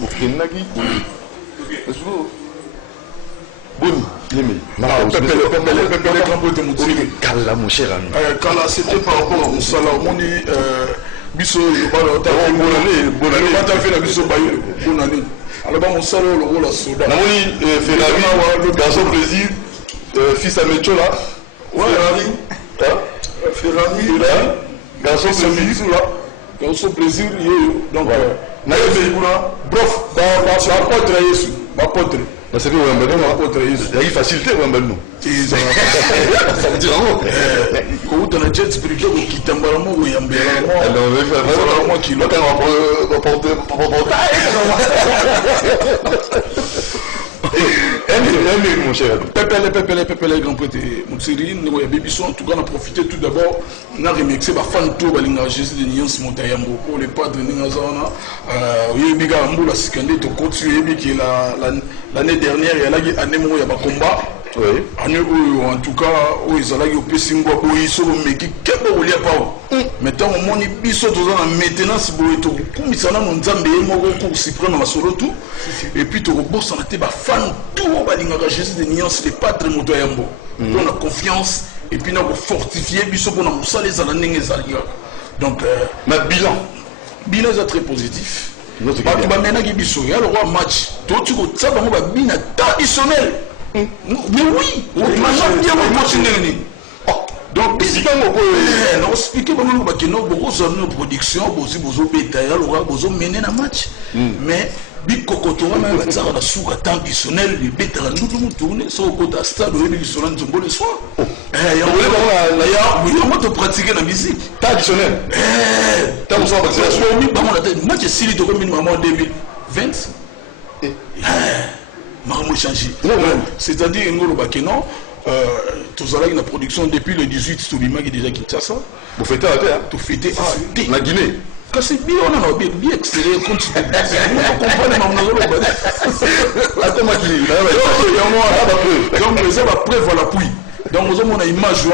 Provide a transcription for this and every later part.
Mokenaki. Kala, mon cher ami. Kala, c'était par rapport à Moussala. On dit, Bisso, bonne année. Alors, Moussala, le rôle à Soda. Ferrari, garçon plaisir, fils à Mechola. Ferrari, garçon plaisir. Garçon plaisir, donc, brof, ma pote. C'est que il y a facilité Wembelno. Quand tu as jet privé qui t'embarrasse ou mon cher. Pépé, grand prêtre, Moussiri, nous avons en tout cas profité tout d'abord, on a remixé ma fan tour à Jésus de Nyans Montayambo pour les padres de Ningazana. Il y a un scandale de continuer qui est l'année dernière, il y a un année où il y a un combat. En tout cas, ils ont eu des gens qui sont qui maintenant, on a mis en maintenance pour comme ils sont dans un suprême et puis tu rebosses en été fan tout Jésus de Nyans les padres Montayambo. On a confiance et puis on a fortifié pour nous les années. Donc, bilan est très positif. Maintenant, il y a le match. Tu as un bilan traditionnel. Mais oui, on a bien continué. Donc, on explique que nous avons une production, nous avons mené un match. Mais, Bikokotora, on a un souk traditionnel, les bêtes à nous tourner sur le côté stade où ils sont le soir. On va pratiquer la musique traditionnelle. Moi, j'ai signé de minimum en 2020. C'est-à-dire que non, tout ça là, une production depuis le 18, tout le monde est déjà Kinshasa. Vous fêtez à terre. Tout fêté à la Guinée. Quand c'est bien, on a bien extérieur contre ce que vous comprenez. Donc, ça va preuve à l'appui. Donc, nous avons une image de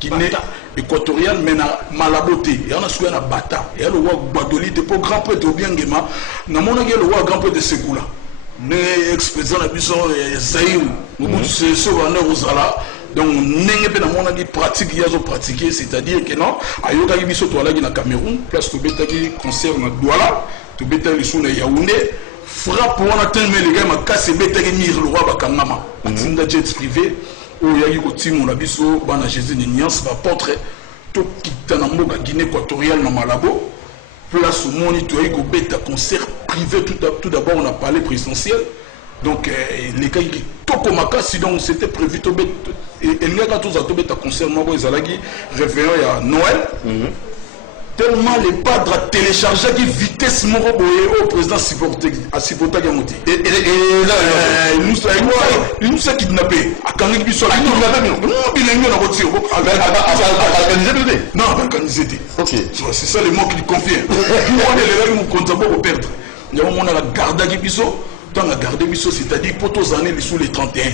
Guinée équatoriale, mais na Malaboté. Il y a un Bata. Il y a le roi Badoli, le grand prêtre de Biangema. Il y a le roi grand prêtre de Ségoula. Nous expédions la mission Zahir. Nous sommes sur un Zala. Donc, nous avons pratique, pratiqué, c'est-à-dire que non, ayoka biso to ala na Cameroun, place to betaki concert na Douala, to betaki sur na Yaoundé, frappe wana tellement les gars ma casse betaki mir le roi bakangama. Atinda jet privé où yaki ko timo na biso bana Jésus de Nyans ba portrait to kitana mboka Guinée équatoriale na Malabo. Place au monde to yaki ko beta concert privé tout d'abord on a parlé présidentiel. Donc, les gars qui toko makasi, donc c'était prévu to bet et il y a tous à tobeta concert moi ils allaient réveiller à Noël. Tellement les padres à télécharger qui vitesse mon au président à Sipota Gamoti. Et là il nous a kidnappé. À quand il soit kidnappé non il est mieux dans votre non organisé. OK. C'est ça les mots qu'il confie. On est les gars qui comptent pas perdre. Nous on a la garde qui biso. Dans la garde biso, c'est-à-dire pour tous années sous les 31.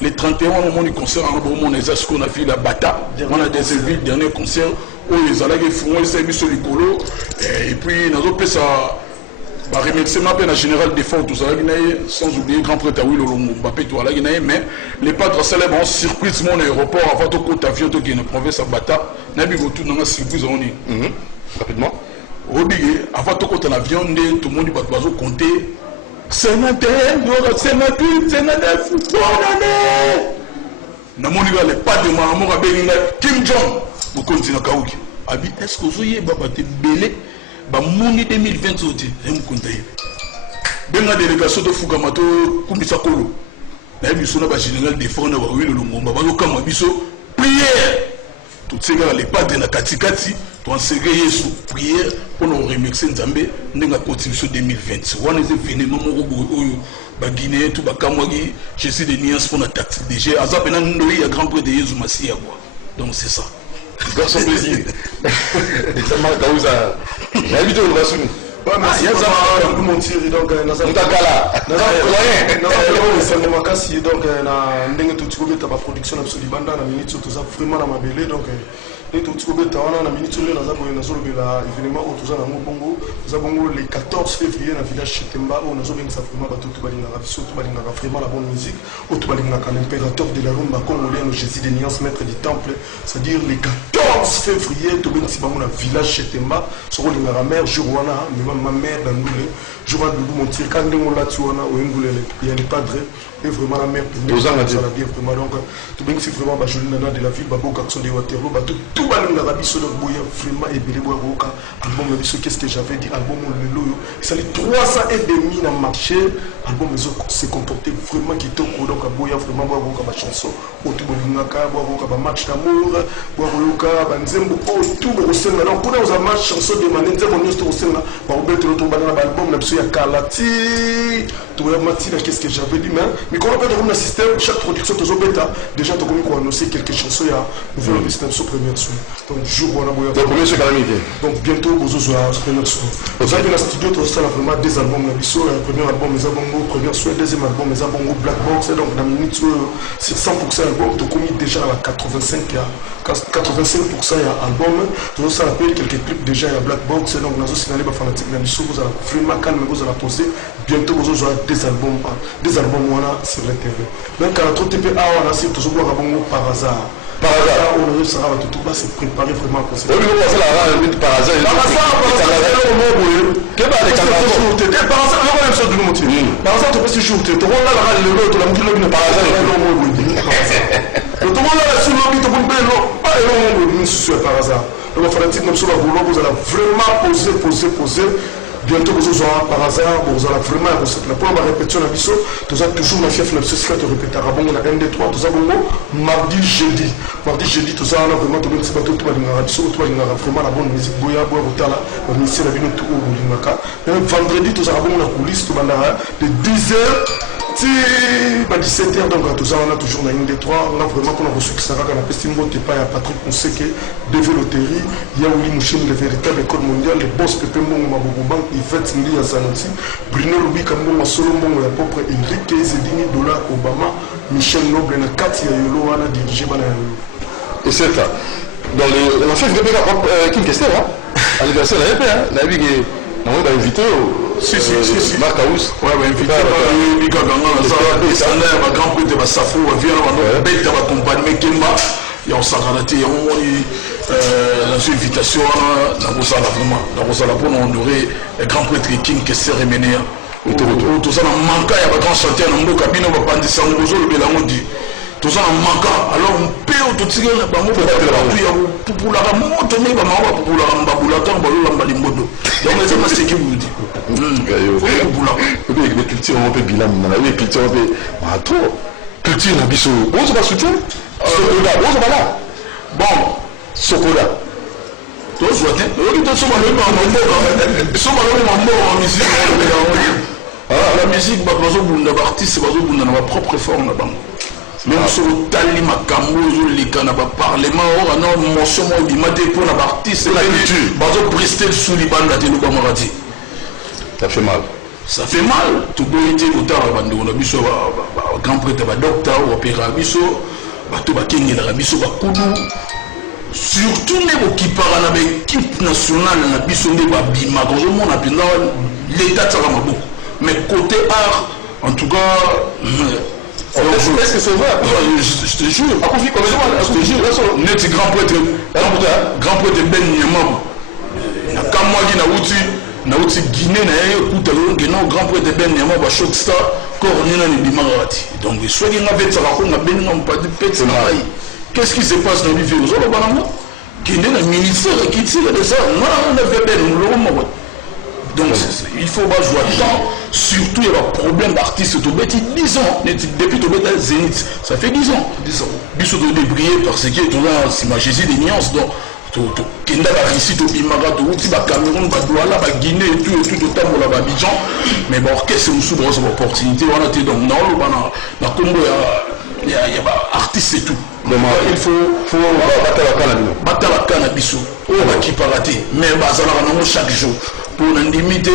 Les 31, on a eu concert en Bromont, ce qu'on a fait la Bata. On a des évites, dernier concert où les allagues font, ils s'est mis sur les colos. Et puis, nous avons fait ça. Remerciement à la générale défense, tout ça, sans oublier grand prêtre Awilo Mbappé, tout ça, mais les padres célèbres ont circuit mon aéroport avant tout côté avion de Guinée, province à Bata. Nous avons tout dans la circuit, on dit. Rapidement. Robigé, avant tout côté avion, tout le monde va compter. Sénateur, sénateur, Namoniga les pas de Mahamour Abelinga, Kim Jong, vous continuez à Kaouki. Abi, est-ce que vous avez été belé, Mouni 2020, je me compte. Benga délégation de Fugamato, Kumisa Kolo. La émission de général des fonds, oui, le Lomba, Bakama Biso, prière. Toutes ces gars, les padres de la Katikati, tu as ségré sous prière pour nous remercier Nzambe, nous avons constitution 2020. On est venu, maman, Guinée, tout Bakamwagi, je suis de Nias pour la tactique déjà. Azapena, nous il y a grand prêtre de Jésus Massia. Donc c'est ça. Garçon plaisir. Ça m'a causé. J'ai habité au Bassouni. merci. Il y a ça. Nous mentir donc Mutakala. c'est makasi donc na ndenge tout ko beta ba production na Solibanda na minute tout ça vraiment na mabele donc et tout ko beta wana na minute le na za boye na zo lobela événement au tout ça na bongo za bongo le 14 février na village Chitemba on a zo benga vraiment ba tout balinga biso tout balinga vraiment la bonne musique au tout balinga l'impérateur de la rumba congolais Jésus des Nuances maître du temple c'est-à-dire le 14 février to benga bango na village Chitemba so ko linga mère Jourwana ma mère dans nous jour à nous mentir quand on l'a tué on a il y a les padres et vraiment la mère pour ça la bien vraiment donc tout bien c'est vraiment joli nana de la ville babo garçon de Waterloo tout balon la rabi sur le boya vraiment et belé boya boka album qu'est-ce que j'avais dit album le loyo ça les 300 et demi dans marché album se comportait vraiment qui donc boya vraiment boya boka ba chanson au tout bolingaka boya boka ba match d'amour boya boka ba nzembo tout bo senga donc pour nous match chanson de manenze bon nous tout senga ba obet le tout banana album na ya kalati tout mati qu'est-ce que j'avais dit mais quand on peut dans un système chaque production de bêta déjà tu connais quoi annoncer quelques chansons il y a nouveau système sur première son donc jour on a boya donc premier sur calamité donc bientôt vous aurez première son vous avez dans studio tout ça vraiment des albums la biso premier album mais bongo première son deuxième album mais bongo Black Box donc dans minute sur 100% album tu connais déjà à 85 il y a 85% il y a album tout ça appelle quelques clips déjà il y a Black Box donc dans ce signalé ba fanatique la biso vous allez vraiment calme vous allez poser bientôt vous aurez des albums voilà sur l'internet donc quand trop TP on a c'est toujours bongo par hasard on ça va tout bas c'est préparé vraiment pour ça oui on va la rendre par hasard par hasard tu peux se jouer tu vois là le tu la mouille par hasard tout le monde là sur le tu peux pas par hasard donc fanatique nous sommes vous allez vraiment poser bientôt vous aurez par hasard vous allez vraiment la première répétition à Bisso vous avez toujours la fief la société de répéter à bon on a 1 2 3 vous avez mardi jeudi vous avez vraiment tout le monde tout va Bisso tout va vraiment la bonne musique boya boya botala on essaie la vie tout au boulingaka vendredi vous avez bon la coulisse tout de 10h si 17h donc tout ça on a toujours la 1 2 3 on a vraiment qu'on a reçu que ça va la peste mot pas à Patrick Monseke Deve Loterie il y a Willy Mouchine le véritable école mondiale les boss Pepe Mbongo Mabobo Yvette Ndi ya Zanoti Bruno Lubika Mbongo Solo Mbongo ya propre Enrique Zedini Dola Obama Michel Noble na Kati ya Yolo wana dirigé bana Yolo et c'est ça dans la chef de Béga qui question anniversaire la vie on va inviter si Marc Aous ouais va inviter Bika Ganga ça ça va grand prix de Safo vient va bête va accompagner Kemba il y a Sakarati il y a une invitation dans Rosala vraiment dans Rosala pour nous honorer le grand prêtre King Kesser Reménéa tout ça manque il y a grand chanteur dans Mboka Bino va pandi Sangozo le Belangondi tout ça manque alors on peut tout tirer la bango pour la moto mais ba mawa pour la mbabula tant ba lo mbali mbodo donc c'est ma sécu vous dit les cultures on peut bilan dans la culture on peut trop culture na biso on va soutien on va là bon Sokola to souhaite on dit to so ma musique la musique ba bazo bunda ba artiste bazo bunda na propre forme na bango même sur le tali makambo les canaba parlement or non motion mo bimate pour la artiste la culture bazo brister sous libanda de nous bamarati ça fait mal tout doit être au tard bande on a biso grand prêtre ba docteur ou opéra biso ba to ba kengela la biso ba kudu surtout les qui parlent avec l'équipe nationale na biso ne ba bima quand je mon apena l'état ça va beaucoup mais côté art en tout cas est-ce que c'est vrai je te jure je te jure net grand prêtre Ben Niamam na kamwaki na uti Guinée na écoute le grand prêtre Ben Niamam ba shot star cornina ni bimarati donc soit il avait ça ko na ben non pas de pète qu'est-ce qui se passe dans l'hiver aux autres banamo qui est le ministère qui tire de ça non on avait ben donc il faut pas jouer temps surtout il y a un problème d'artiste tout bête 10 ans depuis tout bête Zénith ça fait 10 ans biso de débrier parce que tout là c'est ma Jésus des nuances donc tout kenda la Russie tout bimara tout ti ba Cameroun ba Douala ba Guinée et tout de temps pour la Abidjan mais bon qu'est-ce que nous avons opportunité on a été donc non le bana na Congo il y a artiste et tout il faut battre la canabiso on va qui parater mais bazala chaque jour pour limiter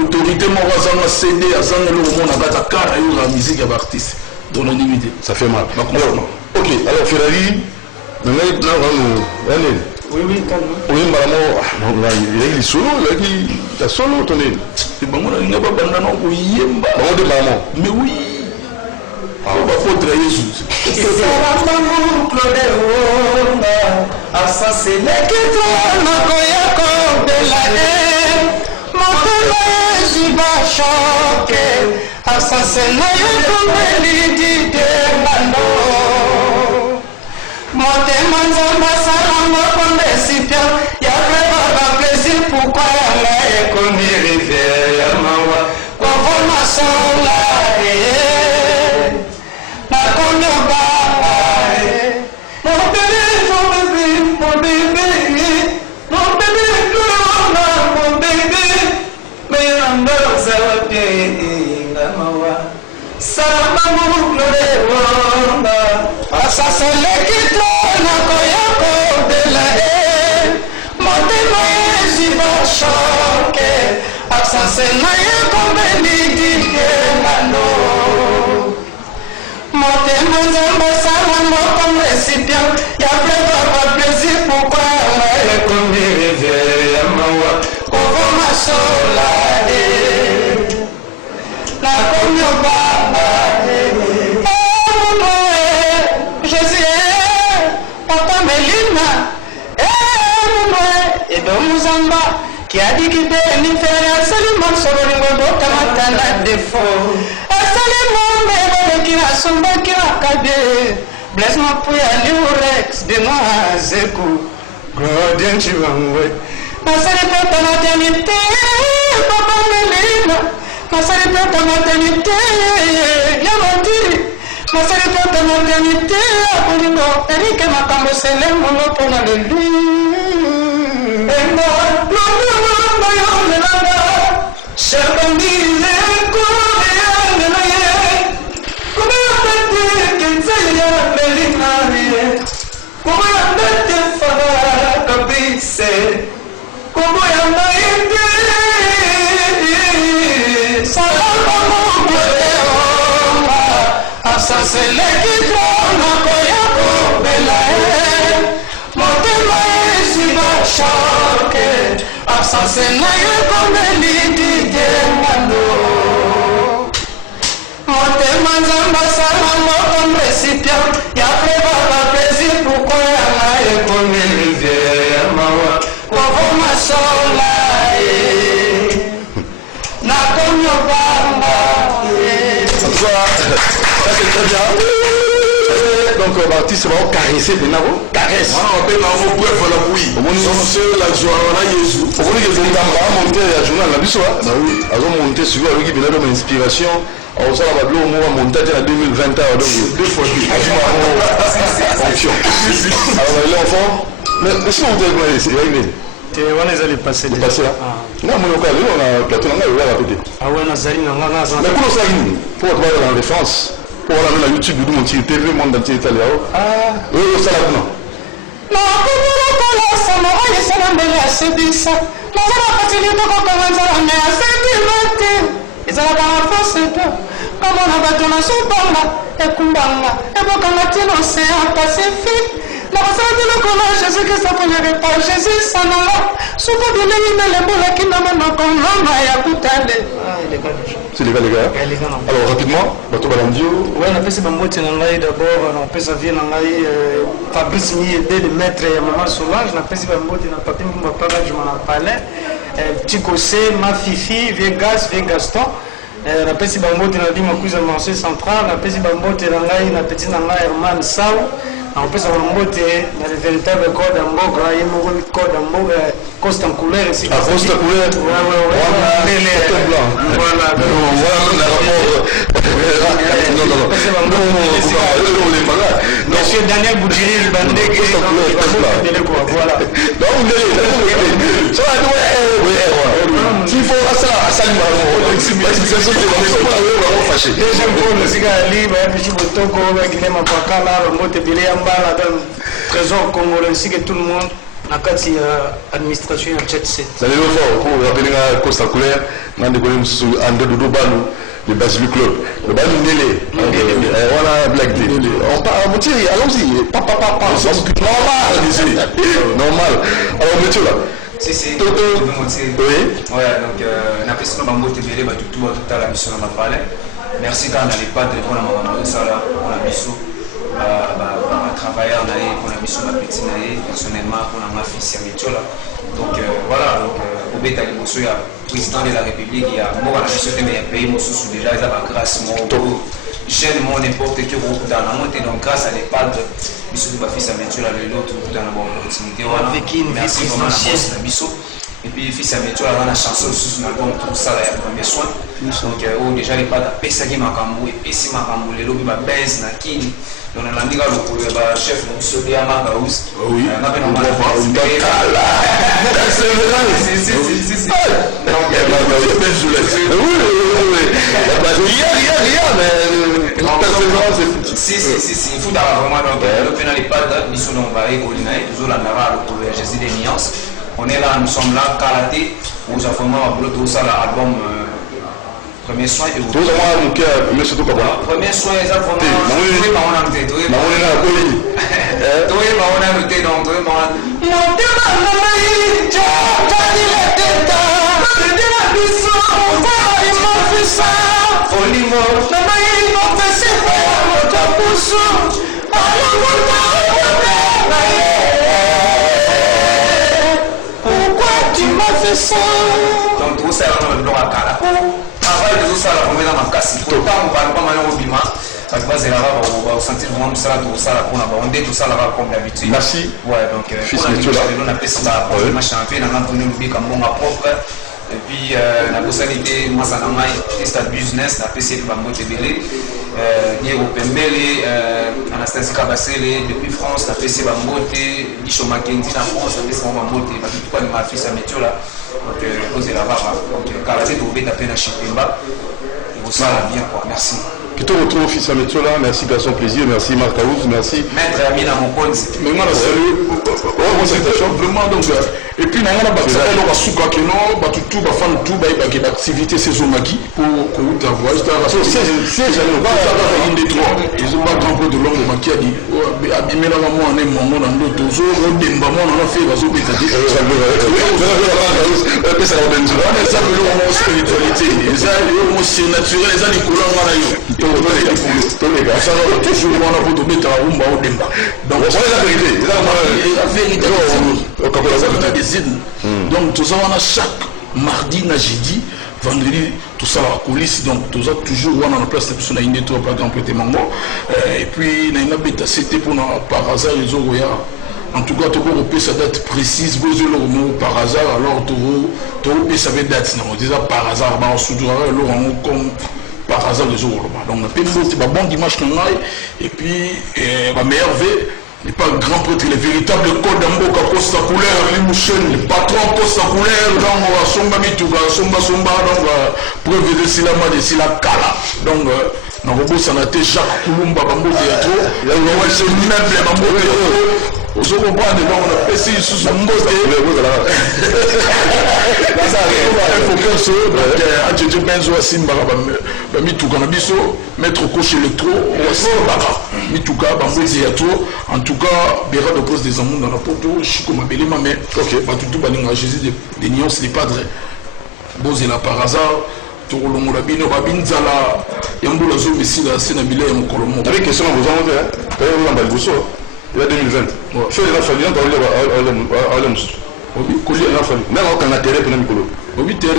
autorité moko azanga CD azanga le moment na kata kana yo la musique ya artiste donc on limité ça fait mal alors OK alors Ferrari oui calme oui mbala il est solo la solo tonné c'est bon on a une banda non ko yemba on de maman mais oui on va faut Jésus qui a dit qu'il était inférieur, seulement sur le niveau de la défaut. Seulement, qui a son bac qui a cadé. Blesse-moi pour y aller au Rex, de moi à Zeko. Grodien, tu vas mourir. Ma sœur est ta maternité, papa Mélina. Ma sœur est ta maternité, Yamantiri. Ma sœur est ta maternité, Apolingo. Eric et ma cambo, c'est l'air, mon nom pour la lune. Et moi, donc l'artiste va caresser les navos caresse on appelle navo bref voilà oui c'est la joie on a Jésus on dit que c'est un monter à journal la biso bah oui alors monter sur lui qui vient de inspiration alors ça va bloquer au moment montage en 2020 donc deux fois fonction alors les enfants mais si on dit c'est vrai on est allé passer là non mon local on a plateau on a répété ah ouais nazali na ngana za mais pour ça pour voir la référence pour la YouTube du monde TV monde entier italien ah oui ça là non na ko la sama ya sana mbele ya sebisa na za patili to ko kwanza na ya sebimate izala kama force to kama na bato na sobanga ekumbanga ebokanga tino océan Pacifique na basala de ko na Jésus que ça peut le pas Jésus sanala suko de l'ina le bola kinama na ko mama ya kutande ah il est pas c'est les gars alors rapidement bato balandio ouais na pesa bambote na ngai d'abord na pesa vie na ngai Fabrice ni aidé de maître ya maman Solange na pesa bambote na papi mbamba papa je m'en parlais petit Cossé ma fifi Vegas Gaston na pesa bambote na dima kuza marché central na pesa bambote na ngai na petit na ngai Herman Sao na pesa bambote na le véritable code mboga yemo code mboga Costa en couleur ici. Ah, Costa couleur. Ouais. Voilà. Monsieur Daniel Boudjiri, le bandé qui est voilà. Il faut ça à Salima. Deuxième fois, le cigare libre, et puis Botoko, Guilhem Apakala, le mot de Bilé Ambala, dans le trésor congolais, ainsi que tout le monde. na kati ya administration ya Jet Set. Ça veut dire pour rappeler la Costa Couleur, on a découvert André Dodo Balou, le Basilic Club. Le Balou Nélé, voilà Black Day. On parle, allons-y, papa, normal. Alors, monsieur là. Si, si, oui. Ouais, donc, on a fait ça dans le mot TBL, tout à la mission, on a parlé. Merci quand on n'allait pas de prendre ça là, on a mis ça. Travailler on a mis sur ma petite personnellement on a ma fille c'est là donc voilà donc au béta il y a président de la République il y a moi on a souhaité mais pays moi sous déjà ils ont grâce moi jeune moi n'importe qui dans la montée donc grâce à les padres bisou de ma fille c'est là l'autre dans la bonne opportunité avec une vie présidentielle et puis fils à métier là la chanson sous l'album tout ça là premier soin donc déjà les padres pesa qui makambo et puis si makambo les lobby ba baisse na kini donc on a mis le chef de la Margaous. Oui. On a fait il faut vraiment on est là, nous sommes là, Karaté, nous avons vraiment tout ça l'album premier soin et vous. Premier soin, exactement. Pourquoi tu m'as fait ça? Donc tout ça on va à Kala. Avant de tout ça on va dans ma casse. Tout le temps on va pas mal au bima. Parce que c'est là on va sentir vraiment ça tout ça pour on dit tout ça là comme d'habitude. Merci. Ouais donc fils métier là. On appelle ça ma champion on a donné le bic comme mon propre. Et puis la possibilité moi ça n'a pas c'est un business la PC va monter belé. Diego Pembele, Anastasie Kabasele depuis France, la PC va monter, Bicho Mackenzie en France, la PC va monter, parce que tout le ma fils à métier là, donc vous la barre, donc Karaté vous pouvez taper dans Chipemba, vous ça bien quoi, merci. Qui te retrouve fils à métier là, merci Garçon Plaisir, merci Marc Taouz, merci. Maître Amina Mokon, mais moi vraiment donc et puis na ngana bakisa lo basuka keno batutu ba fan tout ba ibaki activité saisonnière pour que ta voix c'est jamais pas ça inde trois ils ont pas grand peu de longue maquia dit abimela maman en mongo na ndo tozo rodemba mo na fait bazo beta dit ça le spiritualité ça le c'est naturel ça les couleurs na yo ça va toujours on a pour tomber ta rumba odemba donc c'est la vérité donc tout ça on a chaque mardi na jeudi vendredi tout ça la coulisse donc tout ça toujours on a la place de sur une trop pas grand peu mango et puis na beta c'était pour par hasard les oya en tout cas tout repère sa date précise vous le mot par hasard alors tout repère sa date non déjà par hasard on soudura le comme par hasard les jours donc on a fait bon dimanche et puis ma meilleure veille n'est pas le grand prêtre, le véritable code d'Amboka Costa Couleur, le patron Costa Couleur, donc Somba Mituga, Somba, donc preuve de Silama de Silakala. Donc, dans le robot, ça n'a été Jacques Koulumba, Bambo Théâtre, c'est même Bambo Théâtre. Au second point, donc on a passé sous son mot. Il faut que ce soit, Adjadjo Benzo Simba, Mituga Nabiso, maître coach électro, Simba, Mituga, Bambo Théâtre. En tout cas, Béra de pose des amours dans la poto, Chico Mabélé, mais ok, pas tout balinga Jésus des nuances, les padres. Bozela par hasard, Torolongo la bino, Babinzala, Yamboula Zo, Messi, la Sénabila et Mokolomo. Avec question, vous en avez un balbousso, il y a 2020. Je vais la famille, on va aller oui, collier la famille. Même quand on a terre pour Nicolo. Oui, terre.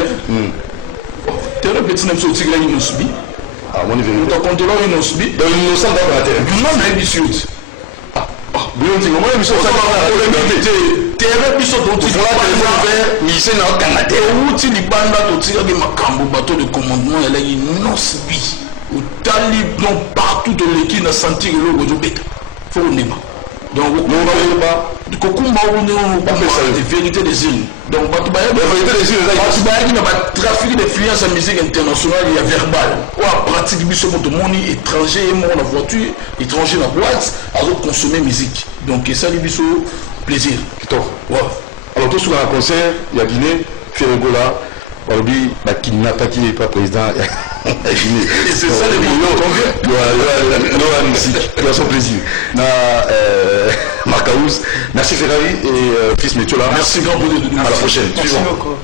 Terre, petit n'a pas sauté là, il nous subit. Ah, mon niveau. On t'a compté là, il nous subit. Donc, il nous semble dans la terre. Non, mais il suite. Biso comment biso ça terre biso to ti faire mission na Canada uti libanda to ti ke makambo bateau de commandement elle est non sibi au talib non partout de l'équipe na sentir le gojo beta faut nema donc on va pas kokumba on est des vérités des îles donc bato ba vérité des îles bato ba qui na trafic d'influence en musique internationale il y a verbal ou pratique biso moto moni étranger et mon la voiture étranger na boîte à consommer musique donc ça les biso plaisir. Ouais. Alors, tout sur un concert, il y a Guinée, Ferregola, Balobi, qui n'est pas président. Et c'est ça les mots. Il y a son plaisir. Marcaouz, merci Ferrari et Fils Métiola. Merci grand bonheur de nous. À la prochaine. Merci Suivant. beaucoup.